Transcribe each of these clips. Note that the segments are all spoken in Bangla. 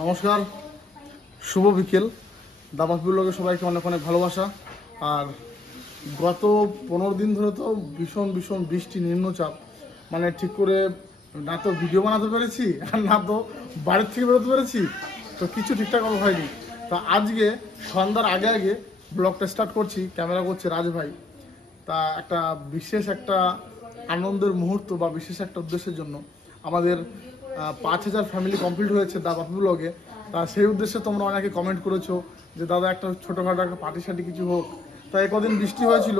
নমস্কার, শুভ বিকেল। দাবাপুর লোকের সবাইকে অনেক অনেক ভালোবাসা। আর গত 15 দিন ধরে তো ভীষণ ভীষণ বৃষ্টি, নিম্নচাপ, মানে ঠিক করে না তো ভিডিও বানাতে পেরেছি আর না তো বাড়ির থেকে বেরোতে পেরেছি, তো কিছু ঠিকঠাক হয়নি। তা আজকে সন্ধ্যার আগে আগে ব্লগটা স্টার্ট করছি, ক্যামেরা করছে রাজ ভাই। তা একটা বিশেষ একটা আনন্দের মুহূর্ত বা বিশেষ একটা উদ্দেশ্যের জন্য আমাদের 5000 ফ্যামিলি কমপ্লিট হয়েছে দাবাপি ব্লগে। তা সেই উদ্দেশ্যে তোমরা অনেকে কমেন্ট করেছো যে দাদা একটা ছোটোখাটো একটা পার্টি সার্টি কিছু হোক। তাই কদিন বৃষ্টি হয়েছিল,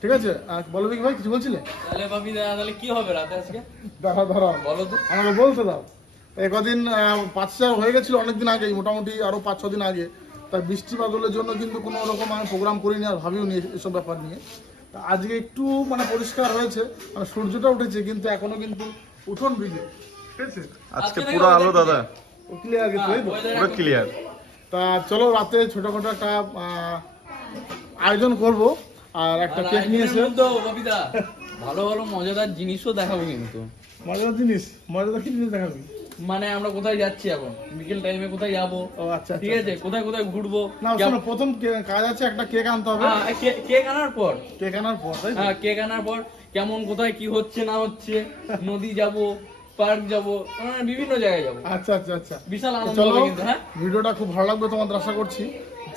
ঠিক আছে। বলো কি ভাই, কিছু বলছিলে? তাহলে কি হবে রাতে আজকে? দাঁড়াও বলো তো, আমাকে বলতে দাও। কদিন 5000 হয়ে গেছিলো অনেকদিন আগে, মোটামুটি আরও 5-6 দিন আগে। তাই বৃষ্টি বাদলের জন্য কিন্তু কোনো রকম আমি প্রোগ্রাম করিনি আর ভাবিও নি এসব ব্যাপার নিয়ে। আজকে একটু মানে পরিষ্কার হয়েছে, মানে সূর্যটা উঠেছে কিন্তু এখনো কিন্তু উঠোন ভিজে, ঠিক আছে। আজকে পুরো আলো দাদা, ক্লিয়ার গেছে, পুরো ক্লিয়ার। তা চলো রাতে ছোটখাটো একটা আয়োজন করব আর একটা কেক নিয়ে এসে ভালো ভালো মজাদার জিনিসও দেখাবো। কিন্তু মজাদার কি জিনিস দেখাবি? মানে আমরা কোথায় যাচ্ছি এখন, বিকেল টাইমে কোথায় যাবো, আচ্ছা ঠিক আছে, কোথায় কোথায় ঘুরবো। না শোনো, প্রথম কাজ আছে একটা কেক আনতে হবে। কেক আনার পর হ্যাঁ, কেক আনার পর কেমন কোথায় কি হচ্ছে না হচ্ছে, নদী যাব, পার্ক যাব, বিভিন্ন জায়গায় যাব। আচ্ছা আচ্ছা আচ্ছা, বিশাল আনন্দ হবে কিন্তু। হ্যাঁ, ভিডিওটা খুব ভালো লাগবে তোমাদের, আশা করছি।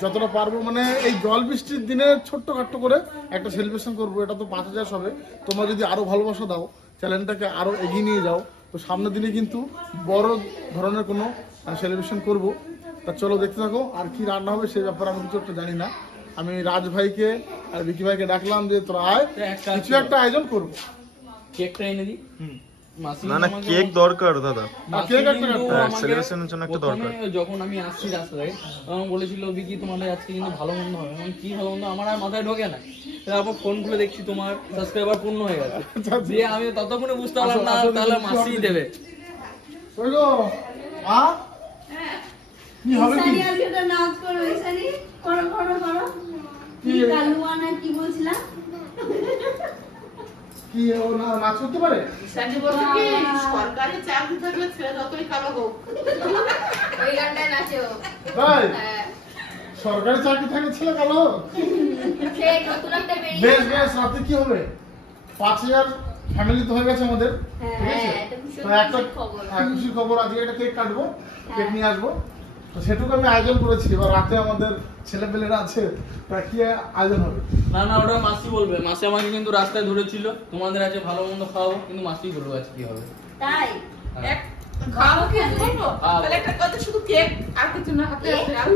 যতটা পারবো মানে এই জল বৃষ্টির দিনে ছোট্টখাট্ট করে একটা সেলিব্রেশন করবো। এটা তো 5000 হবে, তোমরা যদি আরো ভালোবাসা দাও, চ্যানেলটাকে আরো এগিয়ে নিয়ে যাও, তো সামনের দিনে কিন্তু বড় ধরনের কোনো সেলিব্রেশন করব। তা চলো দেখতে থাকো। আর কি রান্না হবে সেই ব্যাপারে আমি কিছু একটা জানি না। আমি রাজ ভাইকে আর বিকি ভাইকে ডাকলাম যে তোরা আয়, কিছু একটা আয়োজন করবো। কেকটা এনে দিই। না না, কেক দরকার দাদা, সেলিব্রেশনের জন্য একটা দরকার। যখন আমি আসছি রাস্তা থেকে তখন বলেছিল বিকি তোমাদের আজকে কিন্তু ভালো মন্দ হবে। কি ভালো মন্দ আমার আর মাথায় ঢোকে না। তারপর ফোন খুলে দেখছি তোমার সাবস্ক্রাইবার পূর্ণ হয়ে গেছে। দিয়ে আমি ততক্ষণে বুঝতে পারলাম না তাহলে মাসিই দেবে। কি হবে কি? নাচ করো, ইসারি করো করো করো। কি কালুয়ানা কি বলছিলাম? কি ও নাচ করতে পারে? ইসানি বলছে কি সরকারি চাকরি থাকলে ছেলে যতই কালো হোক ওই গানটায় নাচো। তাই? হ্যাঁ, সরকারি চাকরি থাকে ছেলে কালো? সে নতুন একটা বেরিয়ে। বেশ বেশ, রাতে কি হবে? 5000 ফ্যামিলি তো হয়ে গেছে আমাদের, হ্যাঁ, ঠিক আছে। এটা খুশির তো একটা খবর। খুশির খবর, আজকে একটা কেক কাটবো, কেক নিয়ে আসবো। তো সেটুকু আমি আয়োজন করেছি। এবার রাতে আমাদের ছেলেপেলেরা আছে, তা কি আয়োজন হবে? না না, ওটা মাসি বলবে। মাসি আমাকে কিন্তু রাস্তায় ধরেছিল তোমাদের আছে ভালো মন্দ খাওয়াবো, কিন্তু মাসি বলবো আজকে কি হবে। তাই এক খাবো কি করবো তাহলে একটা কথা শুধু কেক আর কিছু না হাতে আছে আর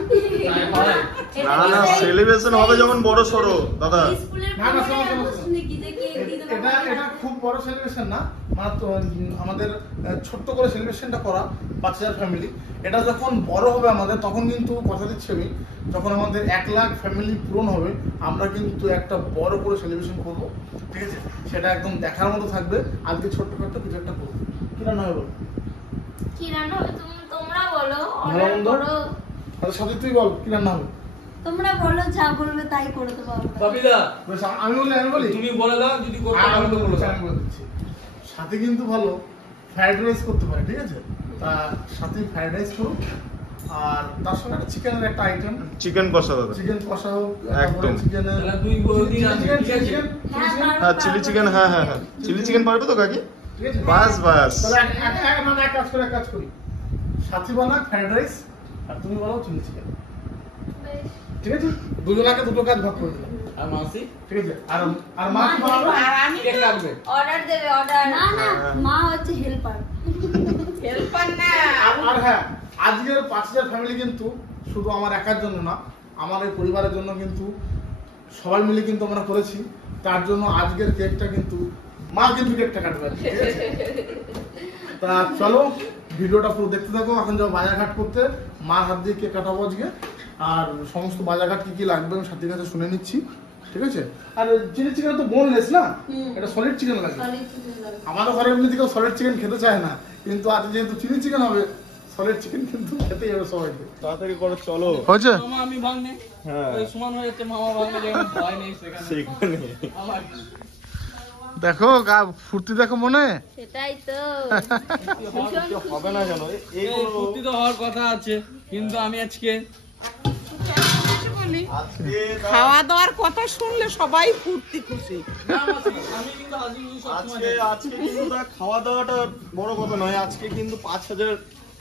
না না, সেলিব্রেশন হবে যেমন বড় সরো দাদা। স্কুলের না, না, শোনো, শোনো, শোনো। শুনে কি যে কেক দিতে এটা এটা খুব বড় সেলিব্রেশন না, মানে তো আমাদের ছোট্ট করে সেলিব্রেশনটা করা 5000 ফ্যামিলি। এটা যখন বড় হবে আমাদের, তখন কিন্তু কথা দিচ্ছি আমি, যখন আমাদের 1 লাখ ফ্যামিলি পূরণ হবে, আমরা কিন্তু একটা বড় করে সেলিব্রেশন করবো, ঠিক আছে। সেটা একদম দেখার মতো থাকবে। আজকে ছোট্টখাট্ট কিছু একটা করবো। কি রান্না হবে বলো? কি রান্না হবে তোমরা বলো, ভালো অর্ডার মন্দ? করো। আরে সাথে তুই বল কি রান্না হবে? তোমরা বলো, যা বলবে তাই করে দেবো আমরা। বাপিদা বেশ, আমি বলি তুমি বলে দাও, যদি করতে আমি পারো তো তো বলে বলছি, দাও। আমি বলে দিচ্ছি। সাথে কিন্তু ভালো ফ্রাইড রাইস করতে পারে, ঠিক আছে। তা সাথে ফ্রাইড রাইস করুক, আর তার সঙ্গে একটা চিকেনের একটা আইটেম, চিকেন কষা দাদা, চিকেন কষা হোক, একদম। চিকেনের তাহলে তুই বলে দিন আজকে, ঠিক আছে? হ্যাঁ চিলি চিকেন, হ্যাঁ হ্যাঁ হ্যাঁ, চিলি চিকেন পারবে তো কাকি? ঠিক আছে। বাস বাস। তাহলে এক কাজ করি, সাথী বানাক ফ্রাইড রাইস আর তুমি বানাও চিলি চিকেন, ঠিক আছে। দুজনাকে দুটো কাজ ভাগ করে দিলাম, আর মাসি ঠিক আছে। আর আর মা কি বানাবে? আর আমি কেক কাটবে। অর্ডার দেবে, অর্ডার। না না, মা হচ্ছে হেল্পার। হেল্পার না আর হ্যাঁ, আজকের 5000 ফ্যামিলি কিন্তু শুধু আমার একার জন্য না, আমার এই পরিবারের জন্য কিন্তু সবাই মিলে কিন্তু আমরা করেছি। তার জন্য আজকের কেকটা কিন্তু মা কিন্তু কেকটা কাটবে, ঠিক আছে। তা চলো ভিডিওটা পুরো দেখতে থাকো। এখন যাবো বাজারঘাট করতে, মার হাত দিয়ে কেক কাটাবো আজকে। আর সমস্ত বাজারঘাট কি কি লাগবে আমি সাথীর কাছে শুনে নিচ্ছি, ঠিক আছে। আর চিলি চিকেন তো বোনলেস না, এটা সলিড চিকেন লাগে। আমাদের ঘরে এমনি কেউ সলিড চিকেন খেতে চায় না, কিন্তু আজ যেহেতু চিলি চিকেন হবে, সলিড চিকেন কিন্তু খেতেই হবে সবাইকে। তাড়াতাড়ি করে চলো। হয়েছে? মামা আমি ভাঙনে, হ্যাঁ ওই সমান হয়ে যাচ্ছে। মামা ভাঙনে যেখানে ভয় নেই সেখানে সেখানে আমার দেখো ফুর্তি দেখো মনে। সেটাই তো হবে না কেন এই ফুর্তি তো হওয়ার কথা আছে, কিন্তু আমি আজকে বলি আজকে খাওয়া দাওয়ার কথা শুনলে সবাই ফুর্তি খুশি। আমি কিন্তু হাসি খুশি সবসময় আজকে আজকে কিন্তু খাওয়া দাওয়াটা বড় কথা নয়, আজকে কিন্তু 5000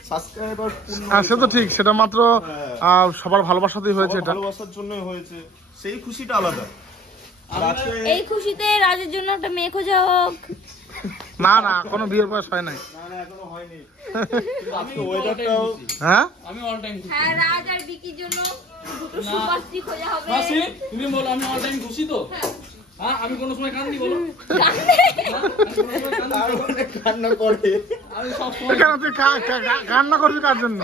সাবস্ক্রাইবার পূর্ণ হ্যাঁ সে তো ঠিক, সেটা মাত্র হ্যাঁ। সবার ভালোবাসাতেই হয়েছে সবার এটা। ভালোবাসার জন্যই হয়েছে, সেই খুশিটা আলাদা। আর আজকে এই খুশিতে রাজের জন্য একটা মেয়ে খোঁজা হোক। না না কোনো বিয়ের বয়স হয় নাই। না না এখনো হয়নি। আমি আজকে ওয়েদারটাও হ্যাঁ আমি অল টাইম খুশি। হ্যাঁ রাজ আর বিকির জন্য দুটো না। সুপারস্ত্রী খোঁজা হবে। মাসি তুমি বলো আমি অল টাইম খুশি তো? হ্যাঁ আমি কোনো সময় কান্দি বলো? আর অনেক কান্না করে। আমি সব সময় কেন তুই কান্না করবি কার জন্য?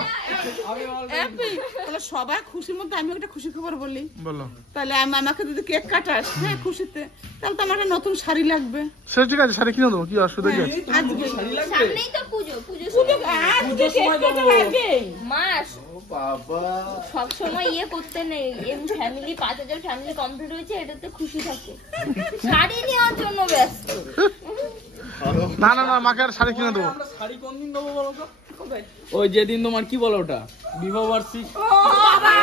আমি all time হ্যাপি তাহলে সবাই খুশির মধ্যে আমি একটা খুশি খবর বলি। বলো। তাহলে আমাকে যদি কেক কাটাস হ্যাঁ খুশিতে, তাহলে তো আমার একটা নতুন শাড়ি লাগবে। সে ঠিক আছে, শাড়ি কিনে দেবো, কি অসুবিধা কি আছে? তোমার নতুন শাড়ি লাগবে? সামনেই তো পুজো পুজোর সময় দেবো। মাস ও বাবা, সব সময় ইয়ে করতে নেই। ফ্যামিলি 5000 ফ্যামিলি কমপ্লিট হয়েছে, এটাতে খুশি থাকে। শাড়ি নেওয়ার জন্য ব্যস্ত। ভালো। না না না, মাকে আর শাড়ি কিনে দেবো। আমরা শাড়ি কোন দিন দেবো বলো তো? ওই যেদিন তোমার কি বলো ওটা বিবাহ বার্ষিক। বাবা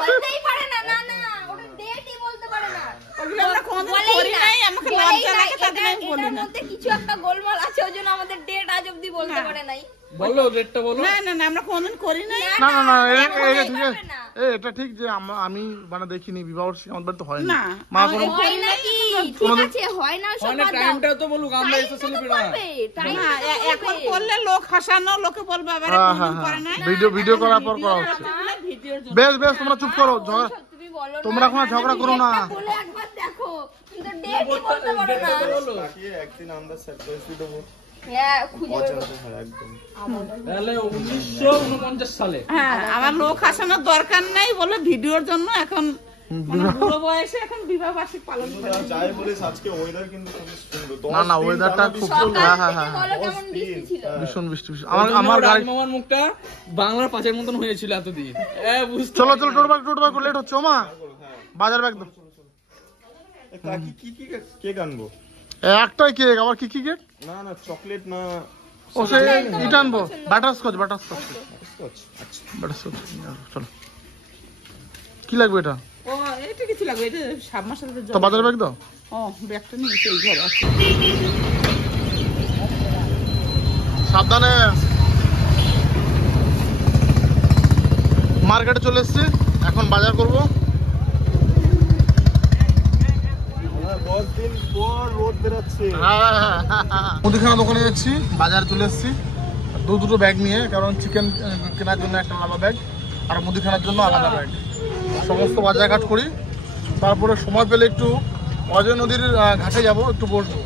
বলতেই পারে না। না না ওটা ডেটই বলতে পারে না। ওগুলো আমরা কোনদিন বলেই করি না। নাই, আমাকে বলেই লজ্জা না। লাগে তাদের আমি বলি এটার না। মধ্যে কিছু একটা গোলমাল আছে, ওই জন্য আমাদের ডেট আজ অব্দি বলতে হ্যাঁ। পারে নাই। বলো ডেটটা বলো। না না না আমরা কোনদিন করি নাই। না না না, বলেই ঠিক পারবে আছে। না। এটা ঠিক যে আমি মানে দেখিনি, বিবাহ বার্ষিকী আমার বাড়িতে হয়নি। না, মা আমি- কোনো হয় নাকি? ঠিক আছে, হয় না সব মানে বাদ দাও। টাইমটা তো বলুক, আমরা এসে টাইমটা তো সেলিব্রেট না। করবে, টাইমটা না, তো এখন করবে। করলে লোক হাসানো, লোকে বলবে আবার হ্যাঁ কোনদিন হ্যাঁ করে নাই। হ্যাঁ, ভিডিও করার পর করা হচ্ছে। ভিডিওর জন্য বেশ বেশ, তোমরা চুপ করো, ঝগড়া ওইসব তুমি বলো না। তোমরা এখন আর ঝগড়া করো না। ডেটটা বলে একবার দেখো, কিন্তু ডেটই বলতে পারো না। বলো। তাকিয়ে একদিন আমরা সারপ্রাইজ দিয়ে দেবো। হ্যাঁ, খুঁজে মজা বের হবে, হ্যাঁ একদম। তাহলে 1949 সালে হ্যাঁ আমার লোক হাসানোর দরকার নেই, বলে ভিডিওর জন্য এখন মানে বুড়ো বয়সে এখন বিবাহ বার্ষিক পালন করে। বন্ধুরা, যাই বলিস আজকে ওয়েদার কিন্তু খুবই সুন্দর। না, না, 10 দিন ওয়েদারটা টানা খুব বৃষ্টি সুন্দর। হলো। সকাল হ্যাঁ, থেকে হ্যাঁ, বলো 10 কেমন বৃষ্টি দিন, ছিল। হ্যাঁ। ভীষণ বৃষ্টি ভীষণ। আমার আমার গাড়ি। মামার মুখটা বাংলার পাঁচের মতন হয়েছিল এতদিন। বুঝতে চলো চলো, টোটো বার লেট হচ্ছে। ওমা বাজার ব্যাগ দাও। এ, কাকি কি কি কেক আনবো? একটাই কেক, আবার কি কি কেক? না না, চকলেট না ও সে ইটা আনবো, বাটারস্কচ। স্কচ? আচ্ছা, বাটারস্কচ চলো। কি লাগবে এটা? ও এটা কিছু লাগবে, এটা সাত মাসের তো বাজার ব্যাগ দাও। ও ব্যাগটা নিয়ে সেই ঘরে আছে। সাবধানে। মার্কেটে চলে এসেছি, এখন বাজার করব। 10 দিন পর রোদ বেরোচ্ছে। মুদিখানা দোকানে যাচ্ছি, বাজার চলে এসেছি দুটো ব্যাগ নিয়ে, কারণ চিকেন কেনার জন্য একটা আলাদা ব্যাগ আর মুদিখানার জন্য আলাদা ব্যাগ। সমস্ত বাজারঘাট করি, তারপরে সময় পেলে একটু অজয় নদীর ঘাটে যাব, একটু বসবো।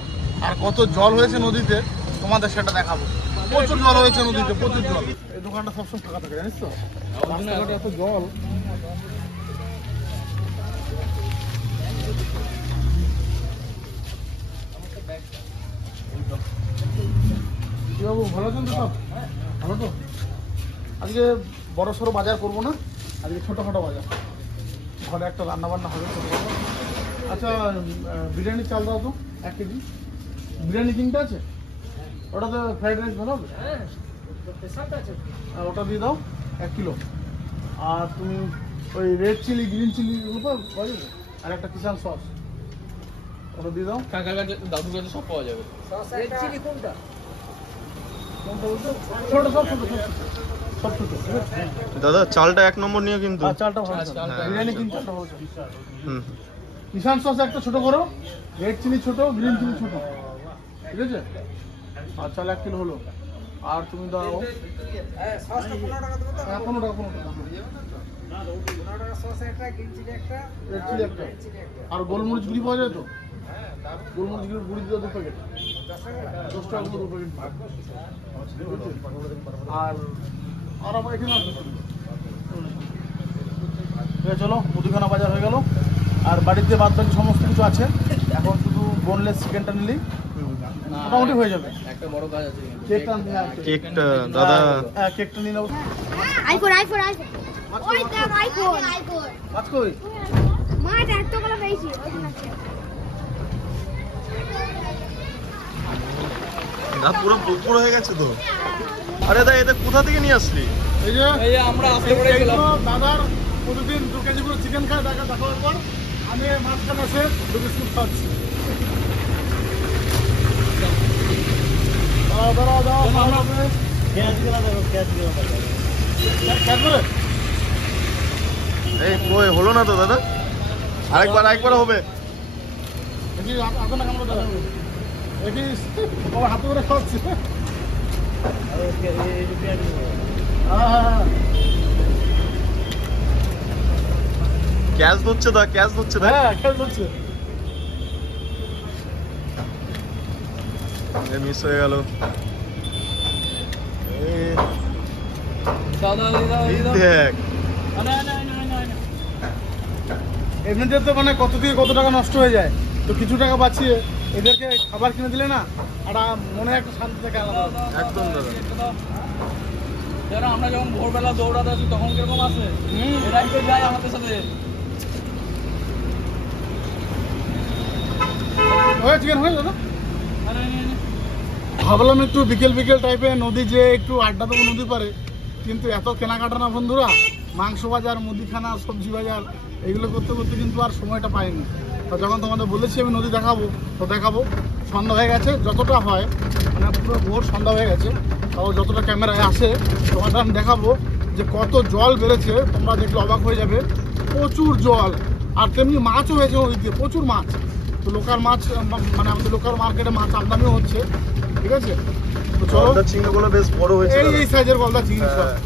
আর কত জল হয়েছে নদীতে তোমাদের সেটা দেখাবো। প্রচুর জল হয়েছে নদীতে, প্রচুর জল। এই দোকানটা সবসময় ফাঁকা থাকে, জানিস তো? রাস্তাঘাটে এত জল। কি বাবু, ভালো আছেন তো সব? ভালো তো? আজকে বড় সড়ো বাজার করবো না, আজকে ছোটোখাটো বাজার। ঘরে একটা রান্না বান্না হবে ছোটোখাটো। আচ্ছা, বিরিয়ানি চাল দাও তো 1 কেজি। বিরিয়ানি কিনতে আছে? ওটাতে ফ্রাইড রাইস ভালো হবে? ওটা দিয়ে দাও 1 কিলো। আর তুমি ওই রেড চিলি, গ্রিন চিলি এগুলো পাওয়া যাবে? আর একটা কিষান সস ওটা দিয়ে দাও। কাকার কাছে দাদুর কাছে সব পাওয়া যাবে। কোনটা বলতো? ছোট, সব ছোট, সব ছোট। দাদা চালটা 1 নম্বর নিয়ে কিন্তু। আর চালটা ভালো চাল। চালটা বিরিয়ানি কিন্তু চালটা ভালো চাল। হুম। কিষান সস একটা ছোট করো, রেড চিলি ছোট, গ্রিন চিলি ছোট, ঠিক আছে? আর চাল 1 কিলো হলো। আর তুমি দাও 15 টাকা। রেড চিলি একটা। আর গোলমরিচ গুঁড়ি পাওয়া যায় তো? গোলমরিচ গুঁড়ি দিয়ে 2 প্যাকেট, 10 টাকা করে 2 প্যাকেট। আর আমার এখানে আছে। ঠিক আছে, চলো, মুদিখানা বাজার হয়ে গেল। আর বাড়িতে বাদ বাকি সমস্ত কিছু আছে, এখন শুধু বোনলেস চিকেনটা নিলেই মোটামুটি হয়ে যাবে। একটা বড় কাজ আছে। কেকটা কেকটা দাদা হ্যাঁ, কেকটা নিয়ে নেবো। আইফোন ওই দেখ আইফোন কাজ করি। মা এত কলা পেয়েছি ওই জন্য না পুরো পুকুর হয়ে গেছে তো। আরে দা এটা কোথা থেকে নিয়ে আসলি? এই যে এই যে আমরা আসতে পড়ে গেলাম। এইগুলো দাদার প্রতিদিন 2 কেজি করে চিকেন খায়, দেখার পর আমি মাঝখানে এসে 2 বিস্কুট খাচ্ছি। দাও এই কই হলো না তো দাদা, আরেকবার হবে। হাতে করে খাওয়াচ্ছি। ক্যাশ হচ্ছে দা, ক্যাশ হচ্ছে দা। হ্যাঁ খেয়াল করছে। মিস হয়ে গেল। দাও দাও দাও এই দাও। দেখ না না না না না। এমনিতে তো মানে কত থেকে কত টাকা নষ্ট হয়ে যায়, তো কিছু টাকা বাঁচিয়ে এদেরকে খাবার কিনে দিলে না একটা মনে একটা শান্তি থাকে আলাদা। একদম দাদা। যারা আমরা যখন ভোরবেলা দৌড়াতে আসি তখন কিরকম আসে, এরাই তো যায় আমাদের সাথে। হয়ে চিকেন হয়ে দাদা। আরে নে, নে। ভাবলাম একটু বিকেল টাইপে নদী যে একটু আড্ডা দেবো নদী পারে, কিন্তু এত কেনাকাটা না বন্ধুরা, মাংস বাজার, মুদিখানা, সবজি বাজার এগুলো করতে করতে কিন্তু আর সময়টা পাইনি। তো যখন তোমাদের বলেছি আমি নদী দেখাবো, তো দেখাবো। সন্ধ্যা হয়ে গেছে যতটা হয়, মানে পুরো ভোর সন্ধ্যা হয়ে গেছে, তাও যতটা ক্যামেরায় আসে তোমাদের আমি দেখাবো যে কত জল বেড়েছে। তোমরা দেখলে অবাক হয়ে যাবে, প্রচুর জল। আর তেমনি মাছও হয়েছে নদীতে, প্রচুর মাছ। তো লোকাল মাছ, মানে আমাদের লোকাল মার্কেটে মাছ আমদানিও হচ্ছে, ঠিক আছে। তো চলো, গলদা চিংড়িগুলো বেশ বড় হয়েছে এই দাদা। এই সাইজের গলদা চিংড়ি সব। হ্যাঁ।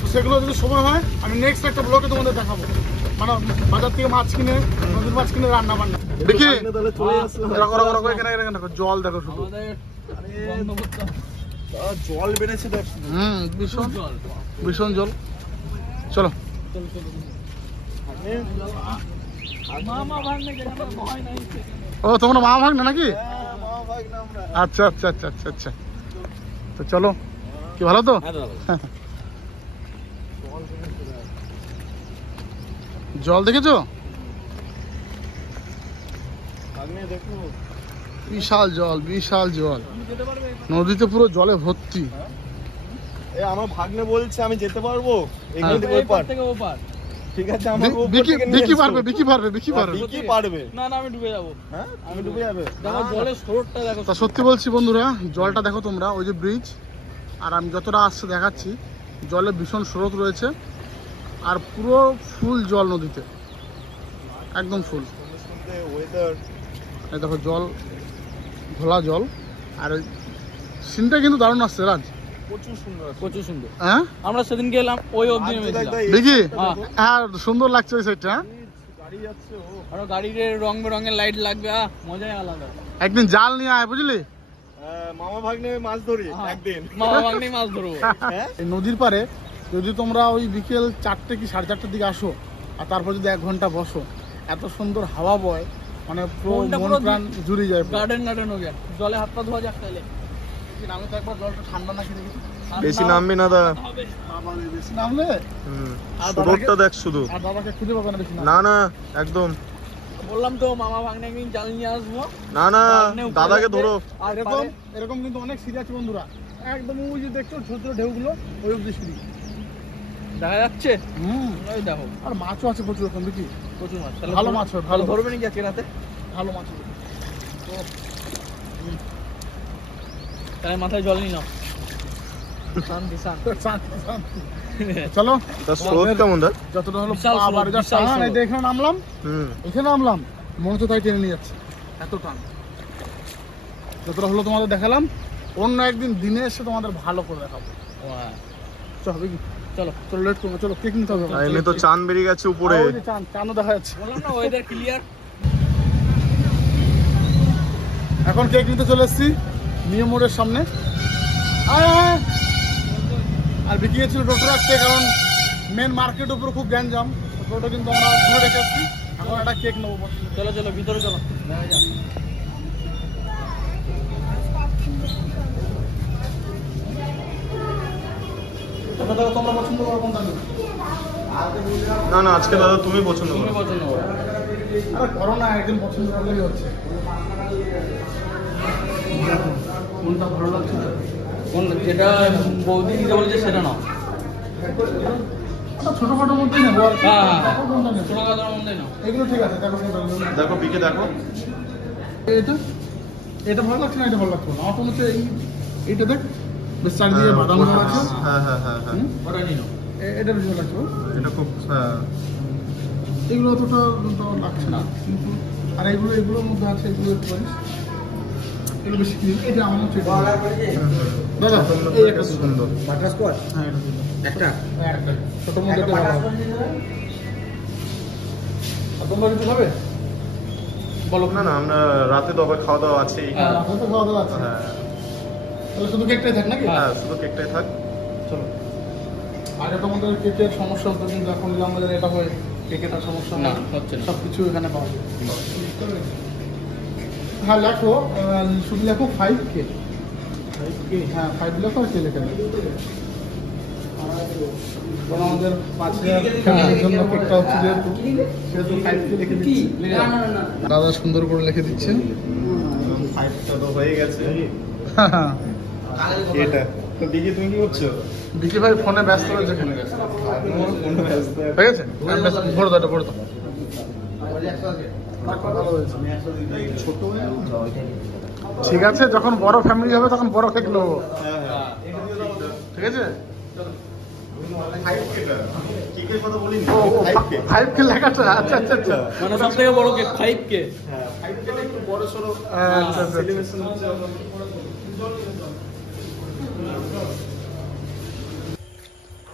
তো সেগুলো যদি সময় হয় আমি নেক্সট একটা ব্লগে তোমাদের দেখাবো, মানে বাজার থেকে মাছ কিনে, নদীর মাছ কিনে রান্না বান্না। দেখি তাহলে চলে আসলাম। এখানে জল দেখো শুধু। আমাদের বন্ধ করতে হবে। জল বেড়েছে দেখ শুধু। ভীষণ জল। ভীষণ জল। চলো চল চল। মামা ভাঙনে গেলে আমার ভয় নাই। ও তোমরা মা ভাগ না নাকি? হ্যাঁ, মামা ভাই না আমরা। আচ্ছা। তো চলো, কি ভালো তো? হ্যাঁ দাদা। জল দেখেছো? ভাগ্নে দেখো। বিশাল জল। তুমি যেতে পারবে? নদীতে পুরো জলে ভর্তি। এই আমার ভাগ্নে বলছে আমি যেতে পারবো এখান হ্যাঁ। থেকে ওই এই পার। পার থেকে ও পার। ঠিক আছে আমাকে উপর বিকি থেকে নিয়ে বিকি এসো। পারবে। বিকি পারবে। না না আমি ডুবে যাবো। হ্যাঁ আমি ডুবে যাবে। দেখো জলের স্রোতটা দেখো। তা সত্যি বলছি বন্ধুরা, জলটা দেখো তোমরা, ওই যে ব্রিজ, আর আমি যতটা আসছে দেখাচ্ছি, জলে ভীষণ স্রোত রয়েছে, আর পুরো ফুল জল নদীতে, একদম ফুল। ওয়েদার এই দেখো জল, ঘোলা জল, আর ওই সিনটা কিন্তু দারুণ আসছে রাজ। প্রচুর সুন্দর। প্রচুর সুন্দর। হ্যাঁ আমরা সেদিন গেলাম ওই অবধি নেমেছিলাম। দেখি, হ্যাঁ। হ্যাঁ সুন্দর লাগছে ওই সাইডটা। গাড়ি যাচ্ছে ও। আর গাড়ির রং বেরঙের লাইট লাগবে, মজাই আলাদা। একদিন জাল নিয়ে আয়, বুঝলি? মামা ভাগ্নে মাছ ধরি হ্যাঁ। একদিন। মামা ভাগ্নেই মাছ ধরবো। হ্যাঁ এই নদীর পাড়ে যদি তোমরা ওই বিকেল 4টে কি 4:30টার দিকে আসো, আর তারপর যদি 1 ঘন্টা বসো, এত সুন্দর হাওয়া বয়, মানে মনটা মন পুরো প্রাণ জুড়ে যায় পুরো। গার্ডেন হয়ে যায়। জলে হাত পা ধোয়া যাক তাইলে। আমি তো একবার জলটা ঠান্ডা নাকি দেখেছি। বেশি নামবি না দা। আমার বেশি নামলে আর সুরটটা দেখ শুধু। আর বাবাকে খুঁজে পাবে না বেশি না না একদম বললাম তো মামা ভাগ্নে একদিন জাল নিয়ে আসবো। না না ভাগ্নে উপরে দাদাকে যাবে, ধরো। আর এরকম এরকম কিন্তু অনেক সিঁড়ি আছে বন্ধুরা, একদম ওই যে দেখছো ছোট ছোট ঢেউগুলো, ওই অব্দি সিঁড়ি। দেখা যাচ্ছে। ওই দেখো আর মাছও আছে প্রচুর এখন দেখি, প্রচুর মাছ। ভালো মাছ হয়, ভালো ধরবে নাকি আজকে রাতে? ভালো মাছ হবে। তাই মাথায় জল নিলাম। শান্তি শান্তি। শান্তি, শান্তি। চলো তার স্রোত কেমন দা? যতটা হলো বিশাল পা স্রোত, বাড়ি যাচ্ছে, বিশাল স্রোত। এখানে নামলাম, এখানে নামলাম, মনে হচ্ছে তাই টেনে নিয়ে যাচ্ছে, এত টান। যতটা হলো তোমাদের দেখালাম, অন্য একদিন দিনে এসে তোমাদের ভালো করে দেখাবো। চলো দেখি, চলো চলো লেট করবো, চলো কেক নিতে হবে। এমনি তো চান বেরিয়ে গেছে উপরে। ওই যে চাঁদও দেখা যাচ্ছে। বললাম না ওয়েদার ক্লিয়ার। এখন কেক নিতে চলে এসেছি নিউ মোড়ের সামনে। আয় আয়। আর বিক্রি গেছিল টোটো রাখতে, কারণ মেন মার্কেট উপরে খুব গ্যাঞ্জাম, টোটো কিন্তু আমরা ঘুরে রেখে এসেছি। এখন একটা কেক নেবো। চলো চলো ভিতরে চলো। দেখা যাক। তোমরা পছন্দ করো কোনটা নেবে? না না আজকে দাদা তুমি পছন্দ তুমি করো। পছন্দ করো। আরে করো না, একদিন পছন্দ করলেই হচ্ছে। কোনটা ভালো লাগছে? কোন যেটা বৌদি দিতে বলেছে সেটা নাও। ছোটখাটোর মধ্যেই নেবো আর কি। হ্যাঁ কোনটা নেবো? ছোট কাজের মধ্যে নাও। এগুলো ঠিক আছে, দেখো কোনটা নেবো। দেখো বিকে দেখো। এটা এটা ভালো লাগছে না, এটা ভালো লাগছে না। আমার তো মনে হচ্ছে এইটা দেখ, বেশ চারিদিকে বাদাম করা আছে। হ্যাঁ হ্যাঁ হ্যাঁ হ্যাঁ, হুম? ওটা নিয়ে নাও। এটা বেশি ভালো লাগছে। এটা খুব হ্যাঁ। এগুলো অতটা তো লাগছে না, কিন্তু আর এগুলোর মধ্যে আছে, এগুলো একটু পারিস। এগুলো বেশি কিনি। এটা আমার হচ্ছে এটা। দাদা এই একটা সুন্দর। হ্যাঁ, এটা সুন্দর। একটা ছোটোর মধ্যে এটা ভালো হবে। আর তোমরা কিছু খাবে? বলো না, না আমরা রাতে তো আবার খাওয়া দাওয়া আছেই। হ্যাঁ। রাতে তো খাওয়া দাওয়া আছে। হ্যাঁ তাহলে শুধু কেকটাই থাক নাকি? হ্যাঁ, শুধু কেকটাই থাক। চলো। আর এটা আমাদের কেকের সমস্যা হতো, কিন্তু এখন আমাদের এটা হয় কেকের আর সমস্যা না, না, হচ্ছে না। সব কিছু এখানে পাওয়া যায়। হ্যাঁ লেখো, শুধু লেখো 5K। 5K, হ্যাঁ 5 লেখো আর কে লেখে দেবে। কারণ আমাদের 5000 ফ্যামিলির জন্য কেকটা হচ্ছে যেহেতু, সেহেতু 5K লিখে দিচ্ছি। দাদা সুন্দর করে লিখে দিচ্ছেন। 5টা তো হয়ে গেছে। এটা তো বিকে তুমি কি করছো? বিকি ভাই ফোনে ব্যস্ত রয়েছে এখানে। ফোনে ব্যস্ত। ঠিক আছে, ভরে দাও, এটা ভরে দাও। ভালো হয়েছে। ঠিক আছে, যখন বড় ফ্যামিলি হবে তখন বড় কেক নেবো। হ্যাঁ হ্যাঁ, ঠিক আছে। 5K টা কেকের কথা বলিনি। ও 5K 5K লেখাটা, আচ্ছা আচ্ছা আচ্ছা। মানে সব থেকে বড় কেক 5K। হ্যাঁ, 5K টা একটু বড় সরো আচ্ছা, আচ্ছা। সেলিব্রেশন হচ্ছে।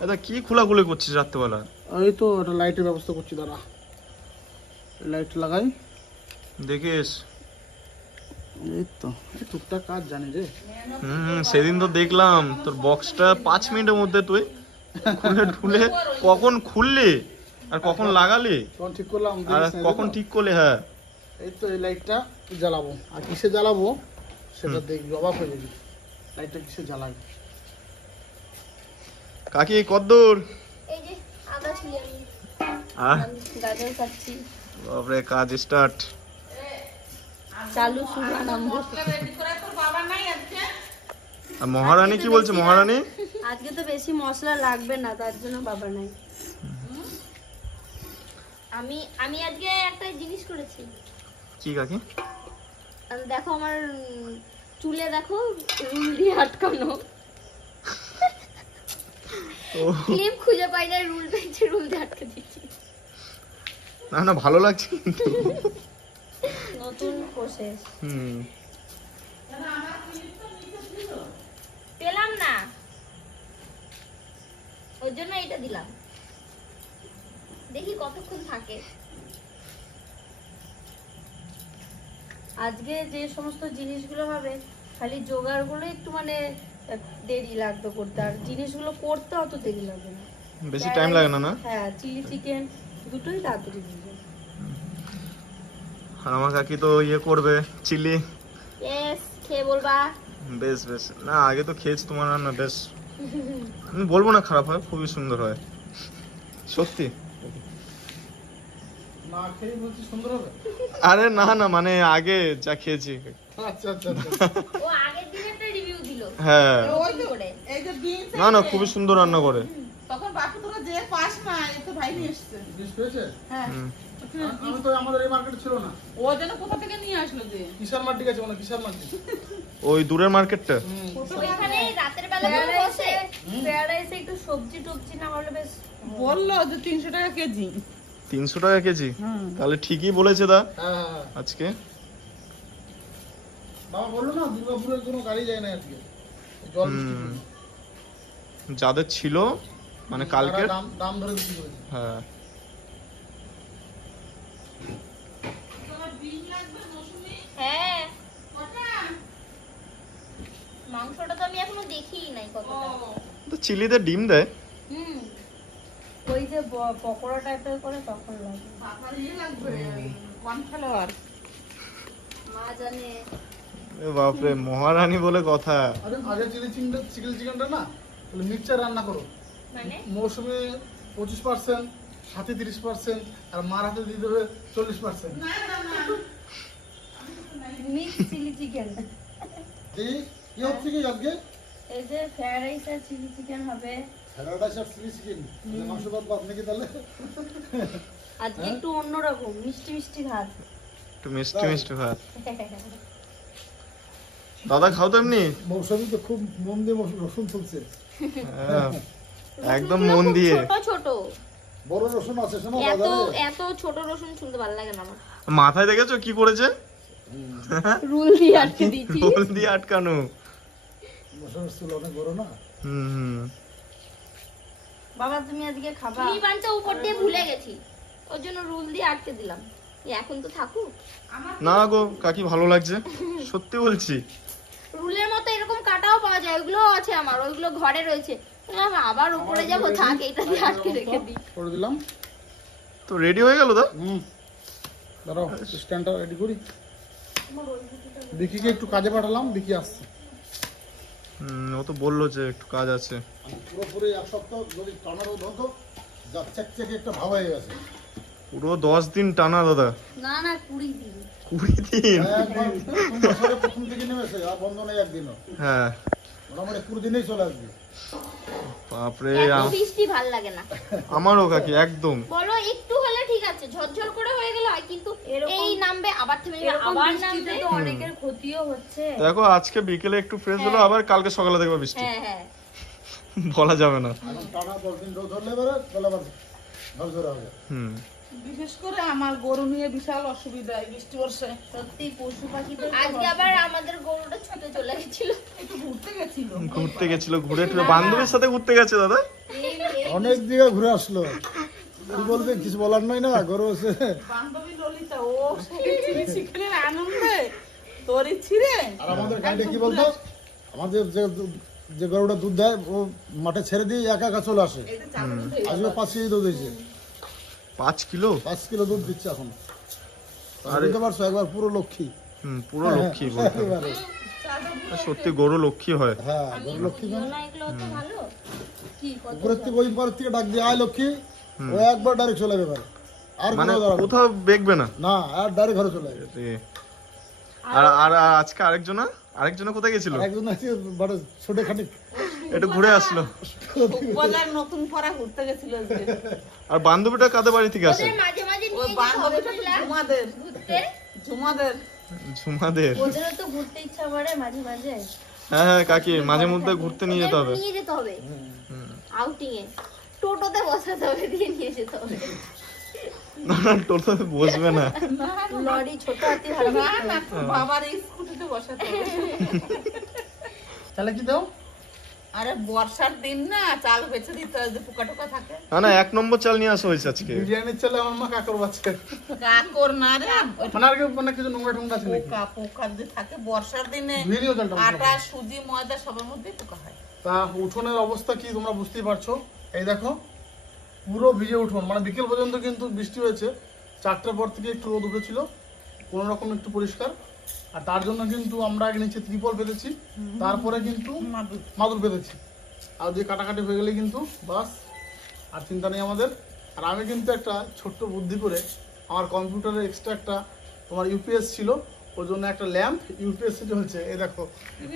এটা কি খোলাখুলি করছিস রাত্রেবেলা? এই তো এটা লাইটের ব্যবস্থা করছি, দাঁড়া লাইট লাগাই। দেখিস। এই তো এই টুকটাক কাজ জানি রে। সেদিন তো দেখলাম তোর বক্সটা 5 মিনিটের মধ্যে তুই খুলে ঠুলে কখন খুললি আর কখন লাগালি তখন ঠিক করলাম, আর দেখিস না, কখন এই তো? ঠিক করলি। হ্যাঁ, এই তো এই লাইটটা জ্বালাবো, আর কিসে জ্বালাবো সেটা দেখবি, অবাক হয়ে যাবি। লাইটটা কিসে জ্বালাই? কাকি কদ্দূর? এই যে আদা ছিল আমি আহ গাজর কাটছি, বাপরে, কাজ স্টার্ট। চালু শুরু আরম্ভ। তোর বাবা নাই আজকে? আর মহারানী কি বলছে? মহারানী আজকে তো বেশি মশলা লাগবে না, তার জন্য বাবা নাই। আমি আমি আজকে একটা জিনিস করেছি। কি কাকি? আর দেখো আমার চুলে দেখো রুল দিয়ে আটকানো। ও ক্লিপ খুঁজে পাই না, রুল পেয়েছে, রুল দিয়ে আটকে দিচ্ছি। না না, ভালো লাগছে কিন্তু। নতুন প্রসেস হুম, পেলাম না, ওর জন্য এটা দিলাম। দেখি কতক্ষণ থাকে। আজকে যে সমস্ত জিনিসগুলো হবে, খালি জোগাড় গুলো একটু মানে দেরি লাগবে করতে, আর জিনিসগুলো করতে অত দেরি লাগবে না। বেশি টাইম লাগে না না? হ্যাঁ, চিলি চিকেন দুটোই তাড়াতাড়ি দিয়ে দেবে। আর আমার কাকি তো ইয়ে করবে চিলি। ইয়েস, খেয়ে বলবা। বেশ বেশ, না আগে তো খেয়েছি তোমার রান্না, বেশ। আমি বলবো না খারাপ হয়, খুবই সুন্দর হয় সত্যি। না খেয়ে বলছি সুন্দর হবে? আরে না না, মানে আগে যা খেয়েছি। আচ্ছা আচ্ছা আচ্ছা। ও আগের দিনেরটা রিভিউ দিল হ্যাঁ, ওই তো, করে। এই যে বিনস না না, খুবই সুন্দর রান্না করে। তখন বাপু তোরা যে পাস না, এ তো ভাই নিয়ে এসছে। জিনিস পেয়েছে? হ্যাঁ, হুম। আমি তো, আমাদের এই মার্কেটে ছিল না। ও যেন কোথা থেকে নিয়ে আসলো যে। কিষার মার্কেট গেছে, মানে কিষার মার্কেট। ওই দূরের মার্কেটটা। ওইখানে রাতের বেলা করে বসে প্যারাডাইসে একটু সবজি টবজি না হলে বেশ বললো যে 300 টাকা কেজি। 300 টাকা কেজি? হুম। তাহলে ঠিকই বলেছে দা হ্যাঁ হ্যাঁ। আজকে। বাবা বললো না দুর্গাপুরের কোনো গাড়ি যায় না আজকে, জল বৃষ্টির হুম। জন্য। যাদের ছিল মানে কালকে। তারা দাম ধরে বিক্রি করেছে। হ্যাঁ, হ্যাঁ। মাংসটা তো আমি এখনো দেখিই নাই কতটা। তো চিলিতে ডিম দেয়। হুম, ওই যে পকোড়া টাইপের করে তখন লাগে। আপনার ইয়ে লাগবে, কর্নফ্লাওয়ার। মা জানে। এ বাপরে, মহারানী বলে কথা। আরে আগে চিলি চিকেনটা না মিক্সচার রান্না করো, মানে মৌসুমে 25%, সাথে 30%, আর মার হাতে দিয়ে দেবে 40%। Mix chilli chicken. এই কি হচ্ছে কি আজকে? এই যে ফ্রাইড রাইস আর চিলি চিকেন হবে। ফ্রাইড রাইস আর চিলি চিকেন, মাংস ভাত বাদ নাকি তাহলে? আজকে একটু অন্যরকম মিষ্টি মিষ্টি ভাত। একটু মিষ্টি মিষ্টি ভাত। দাদা খাও তো এমনি? মৌসুমি তো খুব মন দিয়ে রসুন তুলছে। হ্যাঁ, একদম মন দিয়ে। ছোট ছোট বড় রসুন আছে শোনো এত বাজারে। এত ছোট রসুন শুনতে ভালো লাগে না আমার। মাথায় দেখেছো কি করেছে? রুল দিয়ে আটকে দিয়েছি। রোল দিয়ে আটকানো। রসুনের চুল অনেক বড় না। হুম। বাবা তুমি আজকে খাবা? চিনি পানটা উপর দিয়ে ভুলে গেছি, ওর জন্য রুল দিয়ে আটকে দিলাম। এখন তো থাকুক। না গো কাকি ভালো লাগছে, সত্যি বলছি। রুলের মতো এরকম কাটাও পাওয়া যায়, ওগুলো আছে আমার, ওইগুলো ঘরে রয়েছে। আবার উপরে যাবো, থাক এইটা দিয়ে আটকে রেখে দিই। করে দিলাম তো রেডি হয়ে গেল দা? দাঁড়াও স্ট্যান্ডটা রেডি করি। বিকিকে একটু কাজে পাঠালাম, বিকি আসছে। ও তো বললো যে একটু কাজ আছে। পুরোপুরি এক সপ্তাহ যদি টানা রোদ হতো, যা চেকচেকে একটা ভাব হয়ে গেছে। পুরো 10 দিন টানা দাদা। না না 20 দিন। 20 দিন? একবার বছরের প্রথম দিকে নেমেছে, আর বন্ধ নেই একদিনও। হ্যাঁ মোটামুটি 20 দিনেই চলে আসবে। বাপরে, এত বৃষ্টি ভাল লাগে না। আমারও কাকি একদম। বলো একটু হলে ঠিক আছে, ঝরঝর করে হয়ে গেল হয়, কিন্তু এই নামবে আবার থেমে যাবে, আবার নামবে, তো অনেকের ক্ষতিও হচ্ছে। দেখো আজকে বিকেলে একটু ফ্রেশ হলো, আবার কালকে সকালে দেখবে বৃষ্টি। হ্যাঁ হ্যাঁ বলা যাবে না। এখন টানা 10 দিন রোদ হলে এবারে তাহলে আবার ঝরঝরে হবে। হুম। বিশেষ করে আমার গরু নিয়ে বিশাল অসুবিধা এই বৃষ্টি বর্ষে। সত্যি পশু পাখিদের আজকে আবার আমাদের গরুটা ছুটে চলে গেছিল। একটু ঘুরতে গেছিল। ঘুরতে গেছিল, ঘুরে টুরে বান্ধবীর সাথে ঘুরতে গেছে দাদা। অনেক দিকে ঘুরে আসলো। কি বলবে, কিছু বলার নাই না, গরু আছে। বান্ধবী ললিতা ও সেই চিলি চিকেনের আনন্দে তরি ছিঁড়ে। আর আমাদের গাড়িটা কি বলতো, আমাদের যে গরুটা দুধ দেয় ও মাঠে ছেড়ে দিয়ে একা একা চলে আসে। এটা চালু হয়ে আজকে 5 কেজি দুধ দিয়েছে, 5 কিলো? 5 কিলো দুধ দিচ্ছে এখন। আরে বুঝতে পারছো, একবার পুরো লক্ষ্মী। পুরো লক্ষ্মী বলতে হবে। একেবারে। সত্যি গরু লক্ষ্মী হয়। হ্যাঁ, গরু লক্ষ্মী মানে না এগুলো তো ভালো। কি কত উপরের থেকে ওই পারের থেকে ডাক দিয়ে আয় লক্ষ্মী, ও একবার ডাইরেক্ট চলে যাবে। আর মানে কোনো দাঁড়াবে কোথাও দেখবে না। না, আর ডাইরেক্ট ঘরে চলে যাবে। এ। আর আর আর আজকে আরেকজনা কোথায় গেছিল? আর একজন আছে বড় ছোট খানিক একটু ঘুরে আসলো। বাজার নতুন পরা ঘুরতে গেছিল আজকে। আর বান্ধবীটা কাদের বাড়ি থেকে আসে? ওদের মাঝে মাঝে ওই নিয়ে যেতে হবে বান্ধবীটা তো বুঝলা? ঝুমাদের ঘুরতে ঝুমাদের ঝুমাদের। ওদেরও তো ঘুরতে ইচ্ছা করে মাঝে মাঝে। হ্যাঁ হ্যাঁ কাকি, মাঝে মধ্যে ঘুরতে নিয়ে যেতে হবে। নিয়ে যেতে হবে আউটিং এ, টোটোতে বসাতে হবে, দিয়ে নিয়ে যেতে হবে। না না, টোটোতে বসবে না। লরি ছোট হাতি ভালো না না বাবার স্কুটিতে বসাতে হবে। তাহলে কি দাও? আরে বর্ষার দিন না, চাল বেছে দিতে হয় যে পোকা টোকা থাকে। না না, 1 নম্বর চাল নিয়ে আসা হয়েছে আজকে। বিরিয়ানির চালে আমার মা কাকর বাচ্চা। কাকর না রে, মানে আর কি মানে কিছু নোংরা টোংরা আছে নাকি? পোকা পোকা যে থাকে বর্ষার দিনে। ধুয়ে নিও চালটা। আটা সুজি ময়দা সবার মধ্যেই পোকা হয়। তা উঠোনের অবস্থা কি তোমরা বুঝতেই পারছো। এই দেখো পুরো ভিজে উঠোন, মানে বিকেল পর্যন্ত কিন্তু বৃষ্টি হয়েছে। 4টার পর থেকে একটু রোদ উঠেছিল, কোনো রকম একটু পরিষ্কার। আর তার জন্য কিন্তু আমরা আগে নিচে ত্রিপল পেতেছি, তারপরে কিন্তু মাদুর পেতেছি। আর যে কাটাকাটি হয়ে গেলে কিন্তু বাস আর চিন্তা নেই আমাদের। আর আমি কিন্তু একটা ছোট্ট বুদ্ধি করে আমার কম্পিউটারে এক্সট্রা একটা তোমার ইউপিএস ছিল, ওর জন্য একটা ল্যাম্প ইউপিএস জ্বলছে। এই দেখো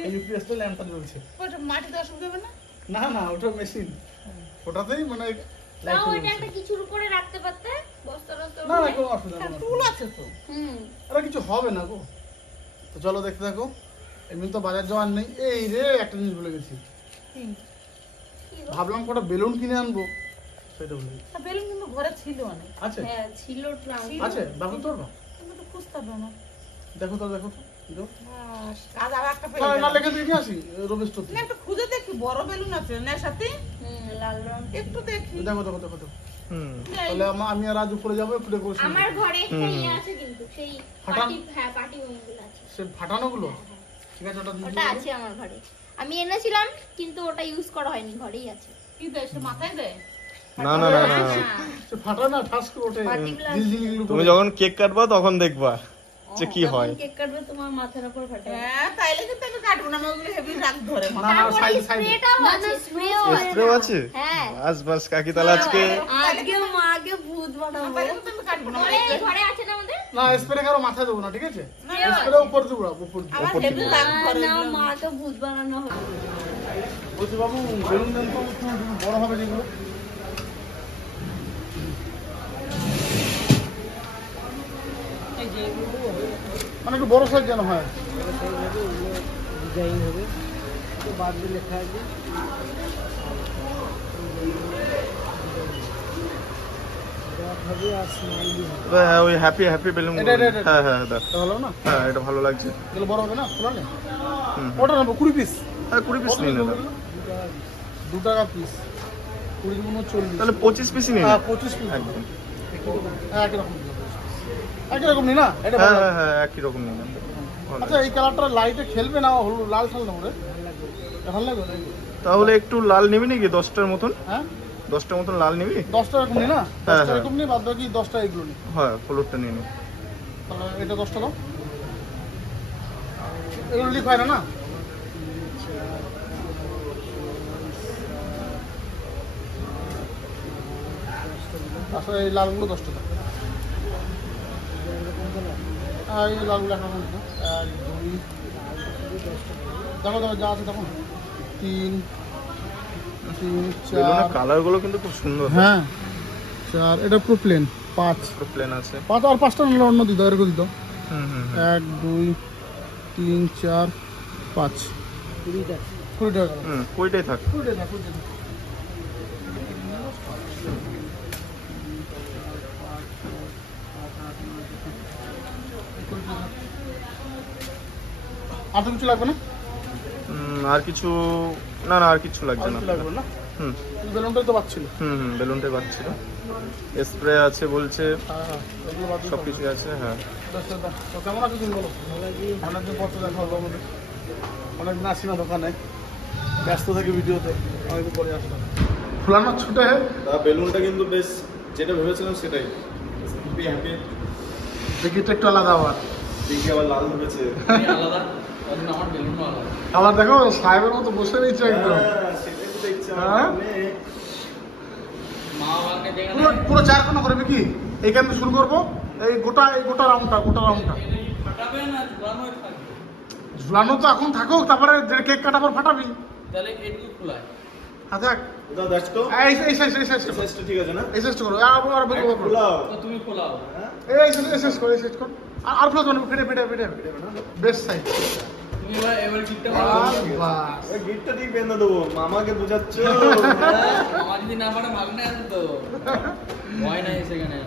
এই ইউপিএসটা ল্যাম্পটা জ্বলছে। ওটা মাটিতে অসুবিধা হবে না? না না, ওটা মেশিন, ওটাতেই মানে লাইট তাও এটা জ্বলছে। একটা কিছুর উপরে রাখতে পারতে, বস্তা টস্তা না না, উপরে। কোনো অসুবিধা নেই। টুল আছে তো। আরে কিছু হবে না গো। তো চলো দেখতে থাকো। এমনি তো বাজার যাওয়ার নেই। এই রে একটা জিনিস ভুলে গেছি, ভাবলাম কটা বেলুন কিনে আনবো, সেটা ভুলে গেছি। তা বেলুন কিন্তু ঘরে ছিল অনেক। আছে হ্যাঁ ছিল ট্রাঙ্ক। আছে, দেখো তো না, কিন্তু তো খুঁজতে হবে না। দেখো তো দেখো তো দাও। বাস, আজ আর একটা পেয়ে না না, গেলাম। লেখা দিয়ে নিয়ে আসি রবি স্টোর না, থেকে। একটু খুঁজে দেখি বড় বেলুন আছে না সাথে, লাল রং। একটু দেখি। দেখো দেখো দেখো দেখো। হুম। তাহলে আমি আর আজ উপরে যাবো, একটু ডেকোরেশন আমার ঘরে একটা ইয়ে আছে কিন্তু সেই ফাটান? পার্টি, হ্যাঁ পার্টি ওইগুলো আছে। সে ফাটানো গুলো। ঠিক আছে, ওটা দিয়ে ওটা দিও। আছে আমার ঘরে, আমি এনেছিলাম কিন্তু ওটা ইউজ করা হয়নি, ঘরেই আছে। কি দেয় সে মাথায় দেয়? না না না না, সে ফাটা না, ঠাস করে ওঠে। পার্টিগুলো আছে। জিলজিলগুলো তুমি করে। যখন কেক কাটবা তখন দেখবা যে কি হয়। কেক কাটবে তোমার মাথার উপর ফাটাবে। হ্যাঁ, তাইলে কিন্তু আমি কাটবো না, ওগুলো হেভি রাগ ধরে না না, তারপরে সাইড সাইড। স্প্রেটাও আছে, স্প্রেও আছে। স্প্রেও আছে? হ্যাঁ বাস বাস কাকি, তাহলে আজকে আজকে মাকে ভূত বানাবো। তাইলে কিন্তু আমি কাটবো না। ঘরে ঘরে আছে না আমাদের? না স্প্রে কারো মাথায় দেবো না, ঠিক আছে? স্প্রে উপর দেবো, উপর দেবো। আমার হেভি দাগ পড়ে না এগুলো। মা তো ভূত বানানো হবে। বলছি বাবু বেলুন দেন তো, একটু বড় হবে যেগুলো। মানে একটু বড় সাইজ যেন হয়। হ্যাঁ ওই হ্যাপি হ্যাপি বেলুন। এটা। হ্যাঁ হ্যাঁ দেখ, এটা ভালো না? হ্যাঁ এটা ভালো লাগছে। এগুলো বড় হবে না, খোলা নেই? হুম। ওটা নেবো 20 পিস। হ্যাঁ 20 পিস নিয়ে নিলাম। 2 টাকা পিস, 20 গুণ 40। তাহলে 25 পিসই নিয়ে হ্যাঁ নিলাম 25 পিস। একদম। হ্যাঁ একই রকম, একই রকম নি না? এটা হ্যাঁ ভালো। হ্যাঁ হ্যাঁ একই রকম নিলাম। ভালো। আচ্ছা এই কালারটা লাইটে খেলবে না, হলুদ লাল খেলবে না? ভালো লাগবে নাকি? তাহলে একটু লাল নিবি নাকি 10টার মতন? হ্যাঁ 10টার মতন লাল নিবি? 10টা এরকম নি না? হ্যাঁ, 10টা হ্যাঁ। এরকম নি, বাদ বাকি 10টা এগুলো নি। হ্যাঁ হলুদটা নিয়ে নি। তাহলে এটা 10টা দাও। এগুলো লিক হয় না না? আসলে এই লালগুলো 10টা দাও। আর এই লালগুলো এখন 1 2 দেখো দেখো যা আছে তখন 3 3 বেলুনের 4। কালার গুলো কিন্তু খুব সুন্দর। হ্যাঁ 4, এটা পুরো প্লেন। 5 প্লেন আছে। 5 আর 5টা নিলে অন্য দিত, এরকম দিত। হুম হুম 1 2 3 4 5 20 টাকা। হুম 20টাই থাক। 20 টাকা 20 টাকা। আর তো কিছু লাগবে না? আর কিছু না না আর কিছু লাগবে আর না। কিছু লাগবে না? হুম বেলুনটাই তো পাচ্ছিল। হুম বেলুনটাই বাজছিল। স্প্রে আছে বলছে, হ্যাঁ হ্যাঁ এগুলো বাদ সব কিছু আছে। হ্যাঁ তো কেমন আছো তুমি বলো? অনেকদিন পর তো দেখা হলো আমাদের, অনেকদিন আসি না দোকানে, ব্যস্ত থাকি ভিডিওতে, অনেকদিন পরে আসলাম। ফুলানো ছুটে হ্যাঁ। বেলুনটা কিন্তু বেশ যেটা ভেবেছিলাম সেটাই। হ্যাপি দেখি একটু আলাদা আবার, দেখি আবার লাল হয়েছে। আমি আলাদা, ওদিন আমার বেলুনও আলাদা। আবার দেখো সাহেবের মতো বসে রয়েছে একদম। সেটাই তো দেখছি হ্যাঁ? মা বাবাকে দেখে পুরো পুরো 4 কোণা করবে কি? এইখান থেকে শুরু করবো, এই গোটা রাউন্ডটা ফাটাবে না, ঝুলানোই থাকবে। ঝুলানো তো এখন থাকুক, তারপরে কেক কাটার পর ফাটাবি। তাহলে এটুকু খোলায়। হ্যাঁ দেখ ওটা দেখছো? এই সাইজ সাইজটা ঠিক আছে না? এই সাইজটা করো, আর বের করো। খোলাও। তো তুমি খোলাও। এই সাইজ করো, এই সাইজ করো। আর ফ্লাস মানে ফেটে বেস্ট সাইজ। তুমি এবার গিফটটা বাস ওই গিফটটা ঠিক বেঁধে দেবো, মামাকে বুঝাচ্ছ? আমার যদি না পারে ভাগনা আছে তো ভয় নাই সেখানে।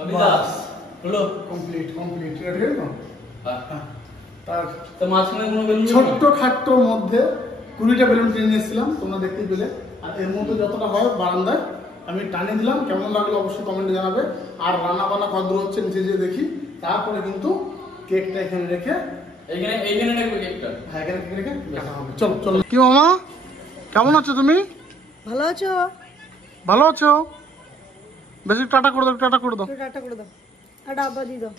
অবিদাস হলো কমপ্লিট এটা ঠিক আছে? তার তো মাঝখানে কোনো বেলুন ছোট্ট খাট্টোর মধ্যে 20টা বেলুন কিনে নিয়েছিলাম, তোমরা দেখতেই পেলে। আর এর মধ্যে যতটা হয় বারান্দায় আমি টানিয়ে দিলাম। কেমন লাগলো অবশ্যই কমেন্টে জানাবে। আর রান্না বান্না কতদূর হচ্ছে নিচে যেয়ে দেখি। তারপরে কিন্তু কেকটা এখানে রেখে এইখানে রাখবে কেকটা। হ্যাঁ এখানে কেক রেখে কাটা হবে। চলো কি মামা, কেমন আছো তুমি? ভালো আছো? ভালো আছো? বেশি টাটা করে দাও, টাটা করে দাও। টাটা করে দাও, আর আব্বা দি দাও।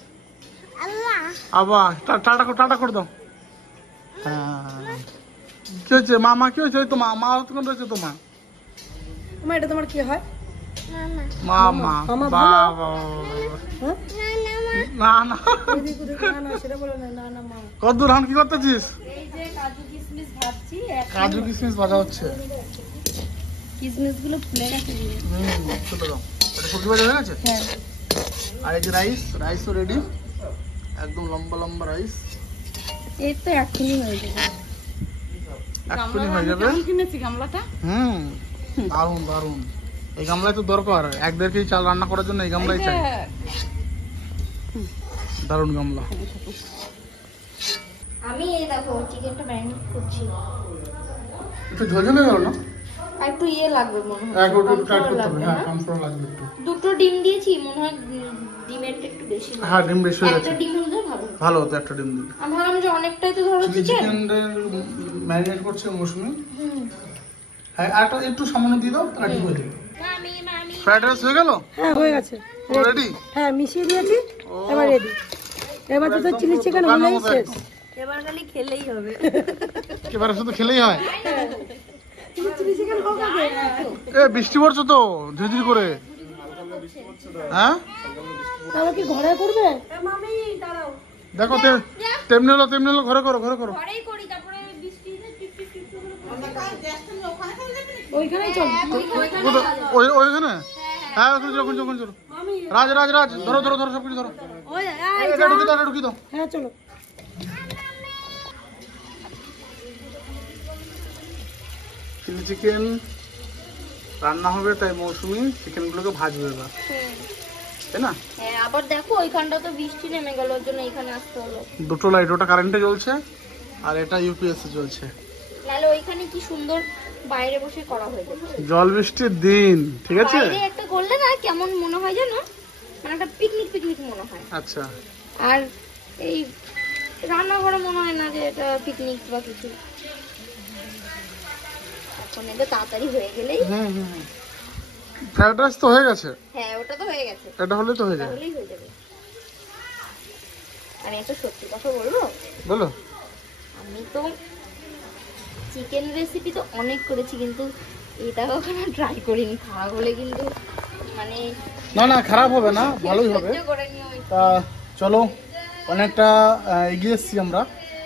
আবার টাটা করে দাও। হ্যাঁ কি হয়েছে মামা, কি হয়েছে? ওই তো মা কোন রয়েছে তোমার? মা এটা তোমার কি হয়? মামা মামা বাবা হ্যাঁ? না এদিকে ওদিকে না সেটা বলো না, না মা। কতদূর এখন কি করতেছিস? এই যে কাজু কিশমিশ ভাজছি, কাজু কিশমিশ ভাজা হচ্ছে। কিশমিশ গুলো ফুলে গেছে দিয়ে। চলে দাও। এটা সবজি ভাজা হয়ে গেছে। হ্যাঁ আর এই যে রাইসও রেডি, একদম লম্বা রাইস। এই তো এখনই হয়ে যাবে। এক্ষুনি হয়ে যাবে। কেমন কিনেছি গামলাটা? দারুন। এই গামলায় তো দরকার, 1-1.5 কেজি চাল রান্না করার জন্য এই গামলাই চাই। দারুন গামলা। আমি এই দেখো চিকেনটা ম্যারিনেট করছি। একটু ঝোলঝোল হয়ে গেল না? আর একটু লাগবে মনে হয়। একটু টাইট করতে হবে। লাগবে হ্যাঁ না? কনফার্ম লাগবে একটু। দুটো ডিম দিয়েছি মনে হয়, ডিমেরটা একটু বেশি লাগবে। হ্যাঁ ডিম বেশি হয়ে একটা গেছে। ডিম হলে ভালো। ভালো হতো একটা ডিম দিলে। আমি ভাবলাম যে অনেকটাই তো ধরো চিলি চিকেন। চিকেন ম্যারিনেট করছে মৌসুমি। হ্যাঁ আর একটু সামান্য দিয়ে দাও, তাহলে ঠিক হয়ে যাবে। আমি ফ্রাইড রাইস হয়ে গেল? হ্যাঁ হয়ে গেছে, রেডি? হ্যাঁ মিশিয়ে দিয়েছি, এবার রেডি। এবার তো চিলি চিকেন হলেই শেষ। এবার খালি খেলেই হবে। এবারে শুধু খেলেই হয়। চিলি চিকেন হোক আগে। বৃষ্টি পড়ছে তো ঝিরঝির করে। হ্যাঁ তাহলে কি ঘরে করবে? দেখো তেমনি হলো ঘরে করো ঘরেই করি, তারপরে বৃষ্টি টিপ টিপ টিপ করে ওইখানেই চল। ওইখানে হ্যাঁ ওখানে চলো রাজ ধরো সবকিছু ধরো। এটা ঢুকি দাও হ্যাঁ চলো। চিলি চিকেন রান্না হবে, তাই মৌসুমি চিকেনগুলোকে ভাজবে এবার, তাই না? হ্যাঁ, আবার দেখো ওইখানটা তো বৃষ্টি নেমে গেল, ওর জন্য এখানে আসতে হলো। দুটো লাইট, ওটা কারেন্টে জ্বলছে আর এটা ইউপিএসে জ্বলছে। নাহলে ওইখানে কি সুন্দর বাইরে বসে করা হয়ে যেত। জল বৃষ্টির দিন, ঠিক আছে। বাইরে একটা করলে না কেমন মনে হয় জানো, মানে একটা পিকনিক মনে হয়। আচ্ছা, আর এই রান্নাঘরে মনে হয় না যে এটা পিকনিক বা কিছু। এখন এটা তাড়াতাড়ি হয়ে গেলেই। ফ্রাইড রাইস তো হয়ে গেছে। হ্যাঁ, ওটা তো হয়ে গেছে, এটা হলে তো হয়ে যাবে। তাহলেই হয়ে যাবে। আমি একটা সত্যি কথা বলবো, বলো। আমি তো চিকেন রেসিপি তো অনেক করেছি, কিন্তু এটা কখনো ট্রাই করিনি। খারাপ হলে কিন্তু মানে না খারাপ হবে না, ভালোই হবে। সহ্য করে নিও। তা চলো, অনেকটা এগিয়ে এসেছি আমরা।